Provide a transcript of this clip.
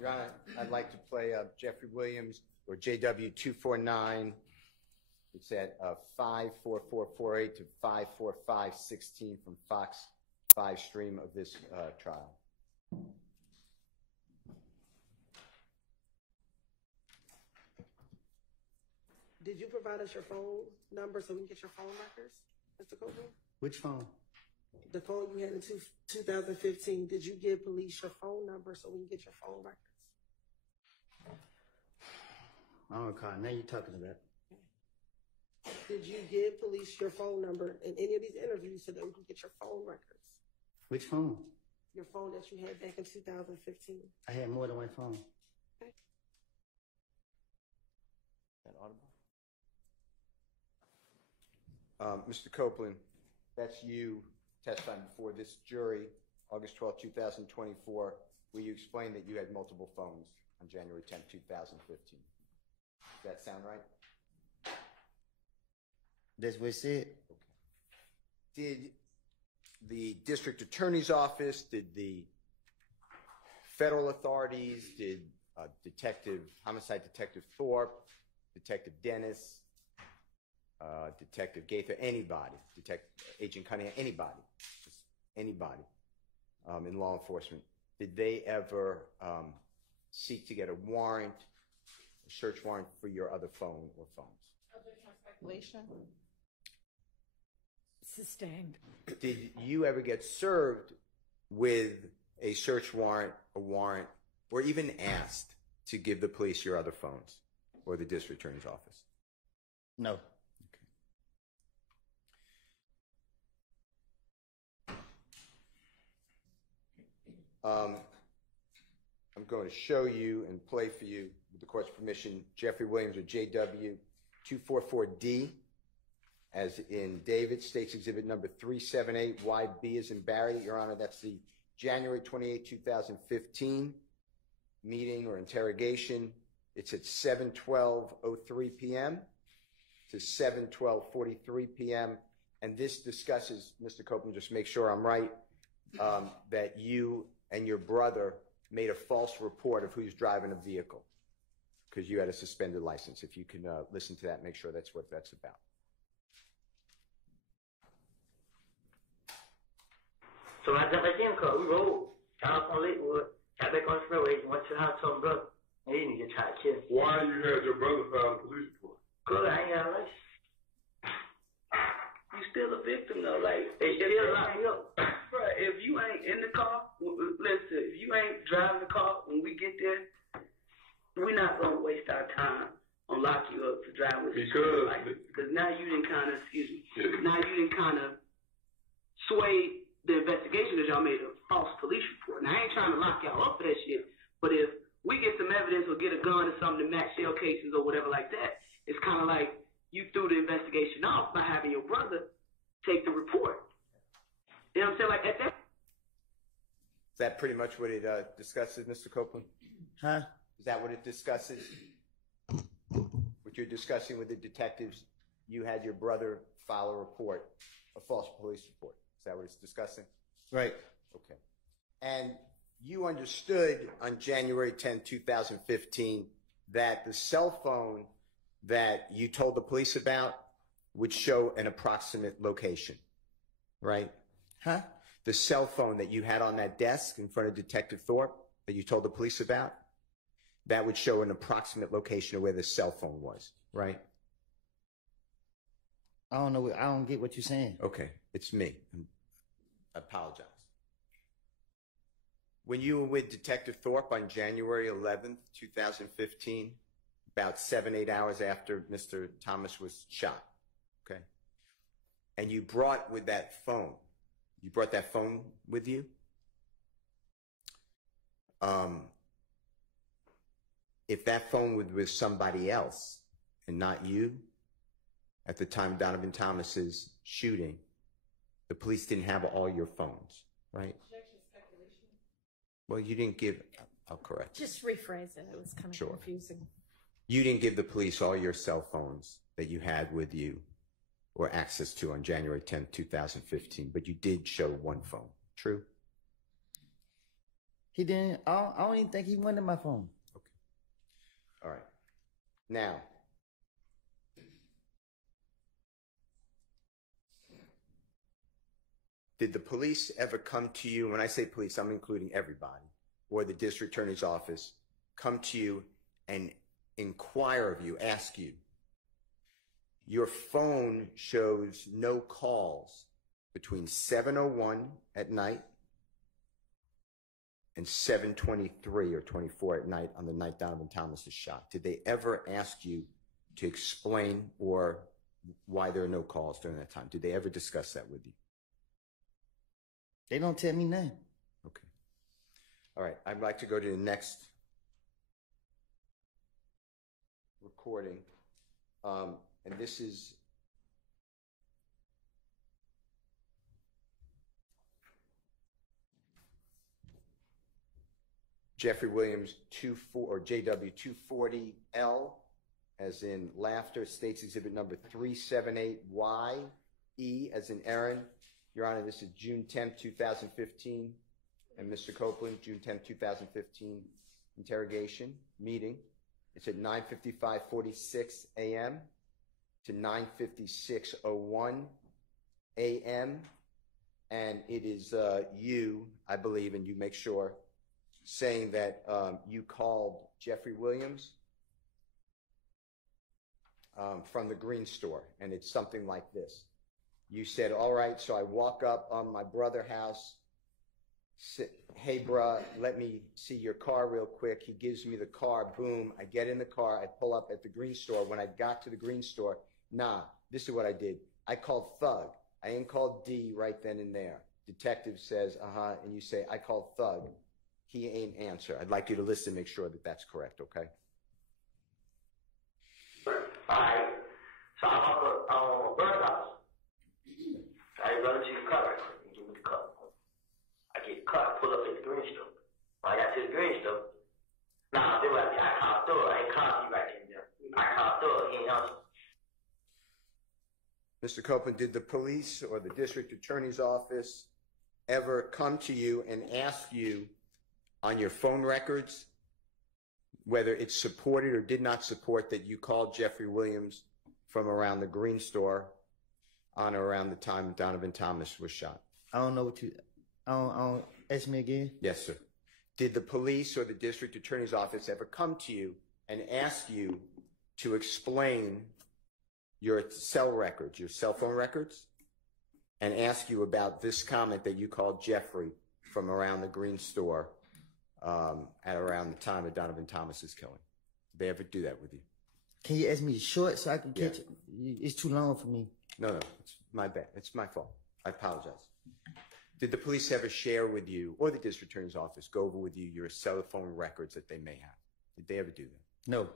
Your Honor, I'd like to play Jeffrey Williams or JW 249. It's at 54448 to 54516 from Fox 5 stream of this trial. Did you provide us your phone number so we can get your phone records, Mr. Copeland? Which phone? The phone you had in 2015. Did you give police your phone number so we can get your phone records? I don't recall. Now you're talking about. Did you give police your phone number in any of these interviews so that we can get your phone records? Which phone? Your phone that you had back in 2015. I had more than one phone. Okay. That audible? Mr. Copeland, that's you testifying before this jury, August 12, 2024, where you explained that you had multiple phones on January 10, 2015. Does that sound right? That's what it said. Okay. Did the district attorney's office, did the federal authorities, did homicide detective Thorpe, Detective Dennis, Detective Gaither, anybody, Agent Cunningham, anybody, just anybody in law enforcement, did they ever seek to get a warrant, a search warrant for your other phone or phones? Speculation. Sustained. Did you ever get served with a search warrant, a warrant, or even asked to give the police your other phones or the district attorney's office? No. I'm going to show you and play for you, with the court's permission, Jeffrey Williams or JW 244D, as in David, State's Exhibit number 378, YB as in Barry. Your Honor, that's the January 28, 2015 meeting or interrogation. It's at 7:12:03 p.m. to 7:12:43 p.m. And this discusses, Mr. Copeland, just make sure I'm right, that you and your brother made a false report of who's driving a vehicle because you had a suspended license. If you can listen to that, make sure that's what that's about. So I got my same car. We rode out on Lakewood, got back on the freeway, went to the house, told my brother, and he didn't get tried to kill. Why you had your brother file a police report? Because I ain't got a license. You still a victim though, like they still lock me up. Bro, if you ain't in the car, listen, if you ain't driving the car when we get there, we're not gonna waste our time on locking you up for driving with because now you didn't kind of, now you didn't kind of sway the investigation because y'all made a false police report. Now I ain't trying to lock y'all up for that shit, but if we get some evidence or get a gun or something to match shell cases or whatever like that, it's kind of like you threw the investigation off by having your brother take the report. You know what I'm saying? Like at that. Is that pretty much what it discusses, Mr. Copeland? Huh? Is that what it discusses? What you're discussing with the detectives, you had your brother file a report, a false police report. Is that what it's discussing? Right. Okay. And you understood on January 10, 2015, that the cell phone that you told the police about would show an approximate location, right? Huh? The cell phone that you had on that desk in front of Detective Thorpe that you told the police about, that would show an approximate location of where the cell phone was, right? I don't know. I don't get what you're saying. Okay, it's me. I apologize. When you were with Detective Thorpe on January 11th, 2015, about 7-8 hours after Mr. Thomas was shot, okay? And you brought with that phone, you brought that phone with you? If that phone was with somebody else and not you, at the time of Donovan Thomas's shooting, the police didn't have all your phones, right? Well, you didn't give, I'll correct. Just rephrase it. It was kind of confusing. You didn't give the police all your cell phones that you had with you or access to on January 10, 2015, but you did show one phone. True? He didn't. I don't even think he went to my phone. Okay. All right. Now, did the police ever come to you? When I say police, I'm including everybody, or the district attorney's office, come to you and inquire of you, ask you, your phone shows no calls between 7:01 at night and 7:23 or 24 at night on the night Donovan Thomas is shot. Did they ever ask you to explain or why there are no calls during that time? Did they ever discuss that with you? They don't tell me nothing. Okay. All right. I'd like to go to the next recording. And this is Jeffrey Williams 24 or JW 240L, as in laughter, states exhibit number 378YE, as in Aaron. Your Honor, this is June 10th, 2015. And Mr. Copeland, June 10th, 2015 interrogation meeting. It's at 9:55:46 a.m. to 9:56:01 a.m. And it is you, I believe, and you make sure, saying that you called Jeffrey Williams from the green store, and it's something like this. You said, all right, so I walk up on my brother's house, hey, bruh, let me see your car real quick. He gives me the car, boom, I get in the car, I pull up at the green store. When I got to the green store, nah, this is what I did. I called Thug. I ain't called D right then and there. Detective says, and you say, I called Thug. He ain't answer. I'd like you to listen, make sure that that's correct, okay? All right. So I'm on my brother's house. I run to the car and give me the car. I get the car, pull up at the green store. When I got to the green store, nah, then I called Thug. I ain't called you right there. I called Thug. He ain't answer. Mr. Copeland, did the police or the district attorney's office ever come to you and ask you on your phone records whether it supported or did not support that you called Jeffrey Williams from around the green store on or around the time Donovan Thomas was shot? I don't know what you. I don't. Ask me again. Yes, sir. Did the police or the district attorney's office ever come to you and ask you to explain your cell records, your cell phone records, and ask you about this comment that you called Jeffrey from around the green store at around the time of Donovan Thomas's killing? Did they ever do that with you? Can you ask me short so I can catch it? It's too long for me. No, it's my bad. It's my fault. I apologize. Did the police ever share with you, or the district attorney's office go over with you, your cell phone records that they may have? Did they ever do that? No.